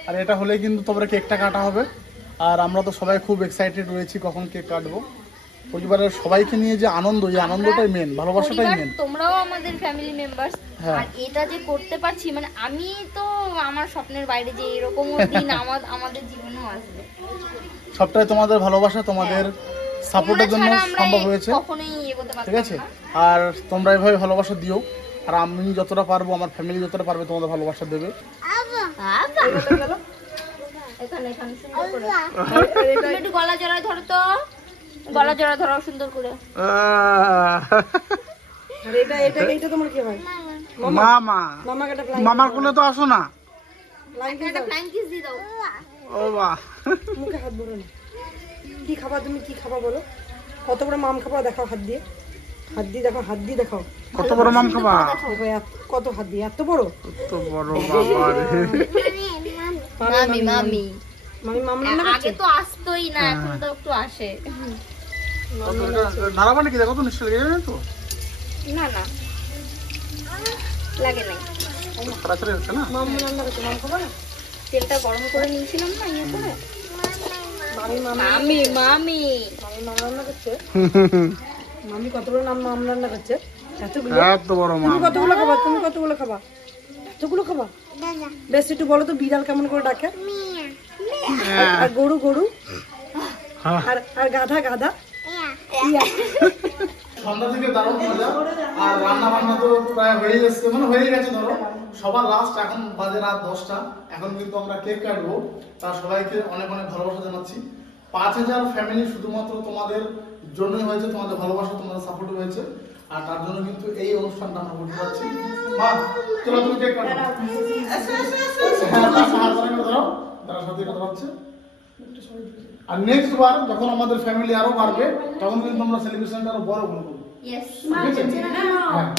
আর এটা হলে কিন্তু তোমরা কেকটা কাটা হবে। আর আমরা তো সবাই খুব এক্সাইটেড রয়েছি কখন কেক কাটবো। পরিবারের সবাইকে নিয়ে যে আনন্দ, এই আনন্দটাই মেন, ভালোবাসাটাই পরিবার, মেন। তোমরাও আমাদের ফ্যামিলি মেম্বার্স। হ্যাঁ। আর এটা যে করতে পারছি, মানে আমি তো আমার স্বপ্নের বাইরে যে এরকম দিন আমাদের জীবনেও আসবে। সবটাই তোমাদের ভালোবাসা, তোমাদের সাপোর্টের জন্য সম্ভব হয়েছে, কখনোই এগোতে পারতাম ঠিক আছে। না। আর তোমরা এইভাবে ভালোবাসা দিও। আর আমি যতটা পারবো, আমার ফ্যামিলি যতটা পারবে তোমাদের ভালোবাসা দেবে। এখানে সুন্দর করে তুমি একটু গলা জড়ায় ধরো তো, গলা জড়া ধরো সুন্দর করে। আর এটা তোমার কি হয়? মামাকে একটা মামার কোলে তো আসো না। একটা ফ্লাইং কিস দিয়ে দাও। ও বাহ, মুখে হাত ভরো না। কি খাবা তুমি, কি খাবা বলো? কত বড় মাম খাবা দেখাও, হাত দিয়ে দেখাও, হাত দিয়ে দেখাও। কত বড় মাম খাবা? দেখো কত হাত দিয়ে, এত বড়। কত বড় বাবা রে। মামি মাম রান্না আগে তো আসতোই না, এখন তো একটু আসে। ধারাবাহিক কি দেখো তো, নিশ্চয় লেগে যাবে তো। না লাগে নাই, তাড়াতাড়ি হচ্ছে না। মাম রান্না করছে, মাম খাবা না? তেলটা গরম করে নিয়েছিলাম না ইয়ে করে। মামি মাম রান্না করছে। মামি কত বড় মাম রান্না করছে, এতগুলো। এত বড় মাম। তুমি কতগুলো খাবা? এতগুলো খাবা? বেশ একটু বলো তো, বিড়াল কেমন করে ডাকে? আর গরু আর গাধা সন্ধ্যা থেকে দারুণ মজা। আর রান্না বান্না তো প্রায় হয়ে গেছে, মানে হয়ে গেছে। ধরো সবার লাস্ট, এখন বাজে রাত 10টা। এখন কিন্তু আমরা কেক কাটবো। তার সবাইকে অনেক ভালোবাসা জানাচ্ছি। 5000 ফ্যামিলি শুধুমাত্র তোমাদের জন্যই হয়েছে, তোমাদের ভালোবাসা, তোমাদের সাপোর্ট হয়েছে। আর তার জন্য কিন্তু এই অনুষ্ঠানটা আমরা করতে পারছি। মা চলো, তুমি কেক কাটো। তারা সাথে কথা হচ্ছে। আর নেক্সট বার যখন আমাদের ফ্যামিলি আরো বাড়বে, তখন কিন্তু আমরা সেলিব্রেশনটা আরো বড় করবো। ইয়েস। হ্যাঁ।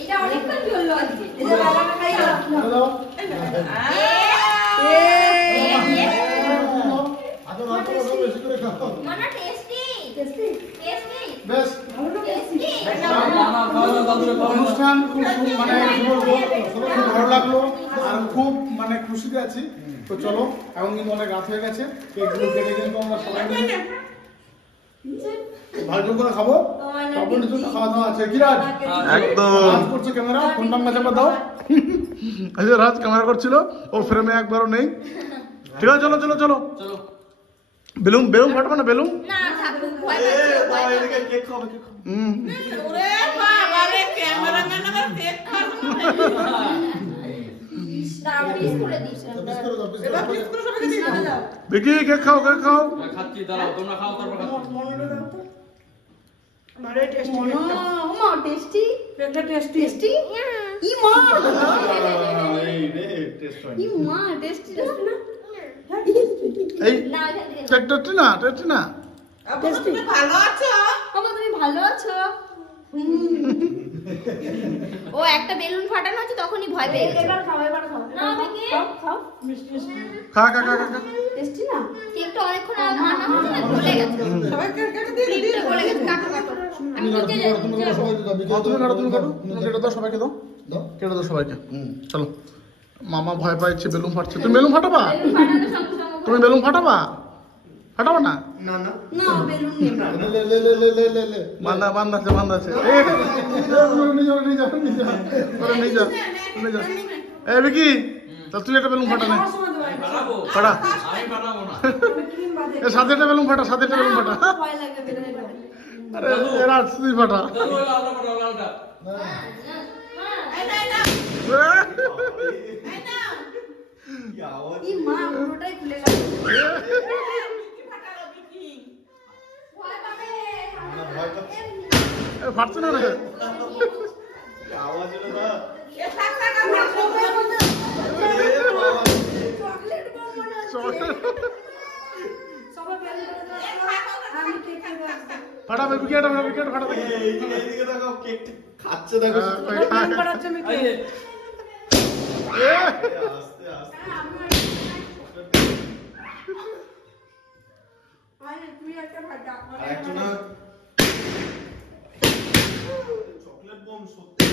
এটা অনেকক্ষণ চললো আজকে। মানা টেস্টি বেশ টেস্টি। অনুষ্ঠান খুব খুব ভালো লাগলো। আর খুব খুশিতে আছি। তো চলো, এখন কিন্তু অনেক রাত হয়ে গেছে। কেকগুলো কেটে কিন্তু আমরা সবাই মিলে ভালো করে খাবো। তারপর কিছু খাওয়া দাওয়া আছে। কি রাজ? একদম। রাজ করছে ক্যামেরা, ফোনটা মেজে দাও। আচ্ছা, রাজ ক্যামেরা করছিল, ও ফ্রেমে একবারও নেই। ঠিক আছে, চলো চলো চলো। বেলুন ফাটবে না? বেলুন না থাকুক, ভয় পাচ্ছে। কেক খাবে, কেক খাবে। ওরে বাবা রে, ক্যামেরাম্যান আবার কেক খাবে। দাঁড়াও, পিস করে দিস। এবার পিস করে সবাইকে দিয়ে দাও। দেখি কেক খাও। খাচ্ছি, দাঁড়াও, তোমরা খাও, তারপর খাচ্ছি। মারে টেস্টি। মা টেস্টি একটা টেস্টি। ই মা এই না এখান থেকে টেস্টি না তুমি ভালো আছো? বাবা তুমি ভালো আছো? ও একটা বেলুন ফাটানো হচ্ছে তখনই ভয় পেয়ে গেছে। এবার খাও না দেখি খাও মিষ্টি মিষ্টি খা খা খা খা টেস্টি না কেকটা অনেকক্ষণ আগে আনা হচ্ছে না, গলে গেছে। সবাই কেটে দিয়ে ক্রিমটা গলে গেছে, কাটো কাটো। আমি নিচে যাই, নিচে যাবো। তুমি কাটো তুমি কাটো তুমি কেটে দাও সবাইকে দাও কেটে দাও সবাইকে চলো মামা ভয় পাইছে বেলুন ফাটছে তুমি বেলুন ফাটাবা ফাটানোর সঙ্গে সঙ্গে তুমি বেলুন ফাটাবা ফাটাবা না না বেলুন নেই বান্দা বান্দাছে বান্দাছে এ বিকি তা তুই একটা বেলুন ফাটা নে ফাটাবো ফাটা আমি ফাটাবো না ক্রিম বাদে এ সাথে একটা বেলুন ফাটা সাথে একটা বেলুন ফাটা ভয় লাগে বেলুন আরে এরা তুই ফাটা দাদু ওই লালটা ফাটাও লালটা এই মা পুরোটাই খুলে গেল এ, ফাটছে না রে সবাই বেলুন আমি কেক খাবো ফাটা বিকেট ফাটা দেখি খাচ্ছে দেখো বেলুন করার জন্য এই কেক যে, তুই একটা ভাজা একটা না চকলেট বম সত্যি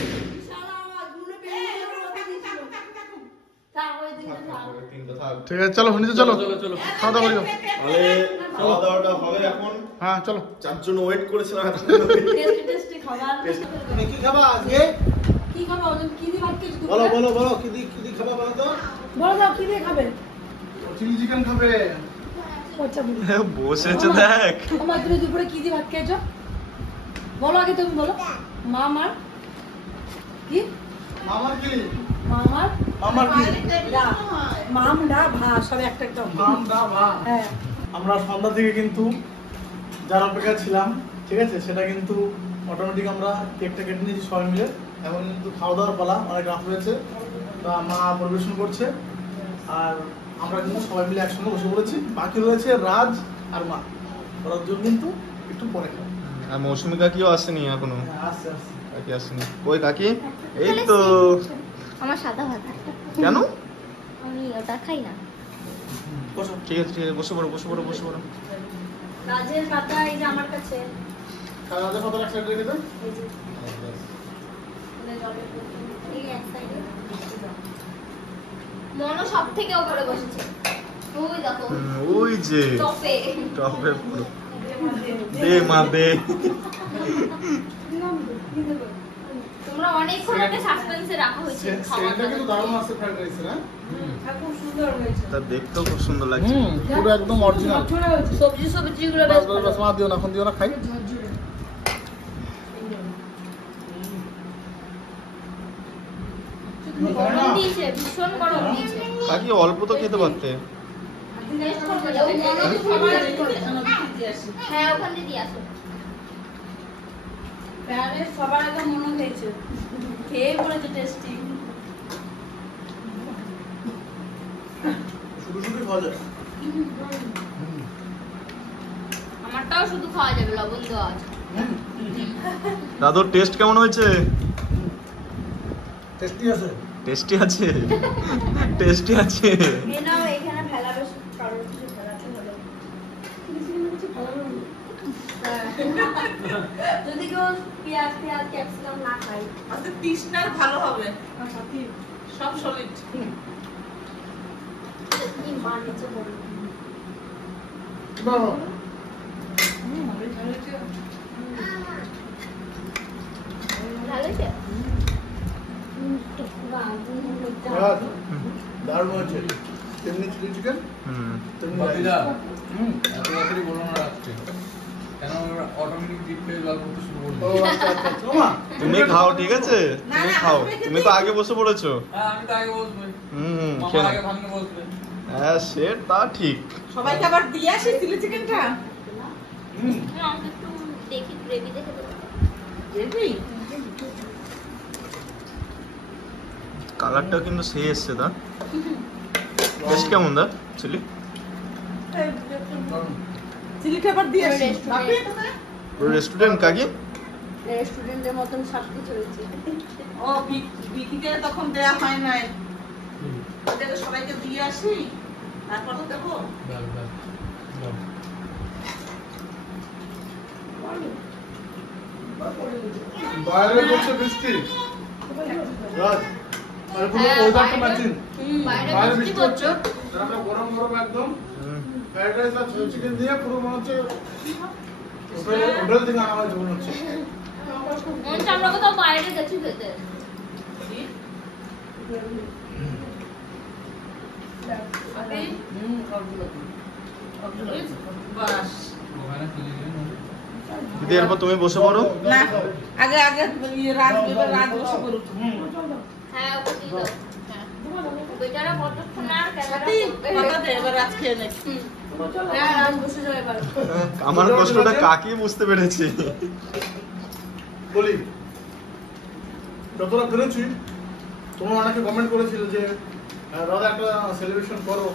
তিনটা থাক ঠিক আছে চলো নিচে চলো চলো চলো খাওয়া দাওয়া করি যাও। তাহলে খাওয়া দাওয়াটা হবে এখন হ্যাঁ চলো চার জন্য ওয়েট করেছিলাম টেস্টি টেস্টি খাবার তুমি কি খাবা আজকে কি খাবো কি দিয়ে ভাত খেয়েছো বলো বলো বলো কি দি খাবা বলো তো বলো দাও কি দিয়ে খাবে চিলি চিকেন খাবে পচা বুড়ি বসেছে দেখ আমার তুমি দুপুরে কি দিয়ে ভাত খেয়েছো বলো আগে তুমি বলো মামার কি মামার কি মামার মামার কি ডা মাম ডা ভা সব একটা একটা মাম দা মা হ্যাঁ আমরা সন্ধ্যা থেকে কিন্তু যার অপেক্ষা ছিলাম ঠিক আছে সেটা কিন্তু অটোমেটিক আমরা কেকটা কেটে নিয়েছি সবাই মিলে এখন কিন্তু খাওয়া দাওয়ার পালা অনেক রাত হয়েছে তা মা পরিবেশন করছে আর আমরা কিন্তু সবাই মিলে একসঙ্গে বসে পড়েছি বাকি রয়েছে রাজ আর মা ওরা দুজন কিন্তু একটু পরে খাবে আর মৌসুমী কাকিও আসেনি এখনো আস্তে আস্তে কাকি আসেনি ওই কাকি এই তো আমার সাদা ভাত, কেন আমি ওটা খাই না। বসো ঠিক আছে বসে পড়ো রাজের পাতা এই যে আমার কাছে রাজের পাতা এক সাইড রেখে দাও এই এক সাইডে মনো সব থেকে উপরে বসেছে, ওই দেখো ওই যে টপে। টপে পুরো দে মা দে তোমরা অনেকক্ষণ ওকে সাসপেন্সে রাখা হয়েছে খাওয়া সেটা কিন্তু দারুণ আছে ফ্রাইড রাইস না আর খুব সুন্দর হয়েছে তা দেখতেও খুব সুন্দর লাগছে পুরো একদম অরিজিনাল ঝরঝরে হয়েছে সবজিগুলো বাস বেশ বাস বাস মা দিও না এখন দিও না খাই গরম দিয়েছে, ভীষণ গরম দিয়েছে। কাকি অল্প তো খেতে পারতে টেস্ট করবো যাও, মনো তো সবার হ্যাঁ ওখানে দিয়ে আসো। প্যারের সবার আগে মনে হয়েছে খেয়ে বলেছে টেস্টি শুধু শুধু খাওয়া যায় আমারটাও শুধু খাওয়া যাবে, লবণ দেওয়া আছে। দাদুর টেস্ট কেমন হয়েছে টেস্টি আছে টেস্টি আছে টেস্টি আছে এ নাও এখানে ফেলা বেশ কারোর কিছু ফেলাতে হলো যদি কেউ পেঁয়াজ ক্যাপসিকাম না খায় আচ্ছা তৃষ্ণার ভালো হবে আচ্ছা কি সব সলিড মা নিচে বলো বাবা ভালো হয়েছে? রাজ দারুণ হয়েছে তেমনি চিলি চিকেন তেমনি বাপিদা হুম এত তাড়াতাড়ি বলো না রাখতে কেন অটোমেটিক ডিসপ্লে লাল করতে শুরু ও করলো আচ্ছা আচ্ছা আচ্ছা মা তুমি খাও ঠিক আছে তুমি খাও তুমি তো আগে বসে পড়েছো হ্যাঁ আমি তো আগে বসবো খেয়ে মামা নাও। আগে ভাঙে বসবে হ্যাঁ সে তা ঠিক সবাইকে আবার দিয়ে আসি চিলি চিকেনটা আমাকে একটু দেখি গ্রেভি দেখে দেবো। দেখবি কালারটা কিন্তু সেই এসছে দা টেস্ট কেমন দা চিলি চিলি খাবার দিয়ে আসি বাপি রেস্টুরেন্ট কাকি রেস্টুরেন্টের মতন সাথে চলেছে। ও বিকিকে তখন দেয়া হয় নাই ওদেরকে সবাইকে দিয়ে আসি তারপর তো দেবো বাইরে পড়ছে বৃষ্টি রাজ আর পুরো ওয়েদারটা ম্যাচিং বাইরে বৃষ্টি হচ্ছে রান্না গরম গরম একদম ফ্রাইড রাইস আর চিকেন দিয়ে পুরো মনে হচ্ছে হোটেল থেকে আনা হয়েছে মনে হচ্ছে আমরা কোথাও বাইরে গেছি খেতে। বাস দিদি এরপর তুমি বসে পড়ো না আগে আগে রাত বসে পড়ুক হ্যাঁ ওকে দিয়ে দাও। বেচারা কতক্ষণ আর বাবা দে এবার রাত খেয়ে নে হ্যাঁ রাত বসে যাও এবার। আমার কষ্টটা কাকি বুঝতে পেরেছি বলি যতটা পেরেছি তোমরা অনেকে কমেন্ট করেছিলে যে দাদা একটা সেলিব্রেশন করো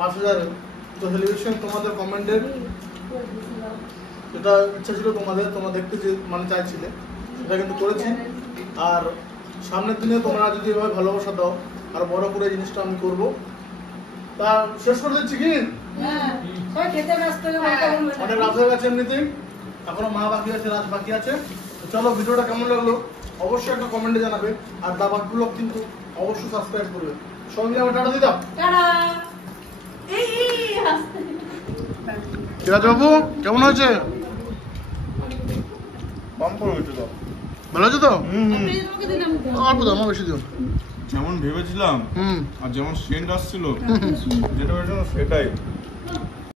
5000 তো সেলিব্রেশন তোমাদের কমেন্টের যেটা ইচ্ছা ছিল তোমাদের তোমরা দেখতে যে মানে চাইছিলে সেটা কিন্তু করেছি আর সামনের দিনে তোমরা যদি এভাবে ভালোবাসা দাও আর বড় করে এই জিনিসটা আমি করব তা শেষ করে দিচ্ছি কি খেতে ব্যস্ত হয়ে অনেক রাত হয়ে গেছে এমনিতেই এখনো মা বাকি আছে রাত বাকি আছে তো চলো ভিডিওটা কেমন লাগলো অবশ্যই একটা কমেন্টে জানাবে আর দাবাগুলো কিন্তু অবশ্যই সাবস্ক্রাইব করবে সঙ্গে আমার টাটা দিয়ে দাও সিরাজ বাবু কেমন হয়েছে বাম্পার হয়েছে তো ভালো আছে তো দিলাম অল্প দাও আমার বেশি দিও যেমন ভেবেছিলাম হুম আর যেমন সেন্ট আসছিল যেটা হয়েছিল সেটাই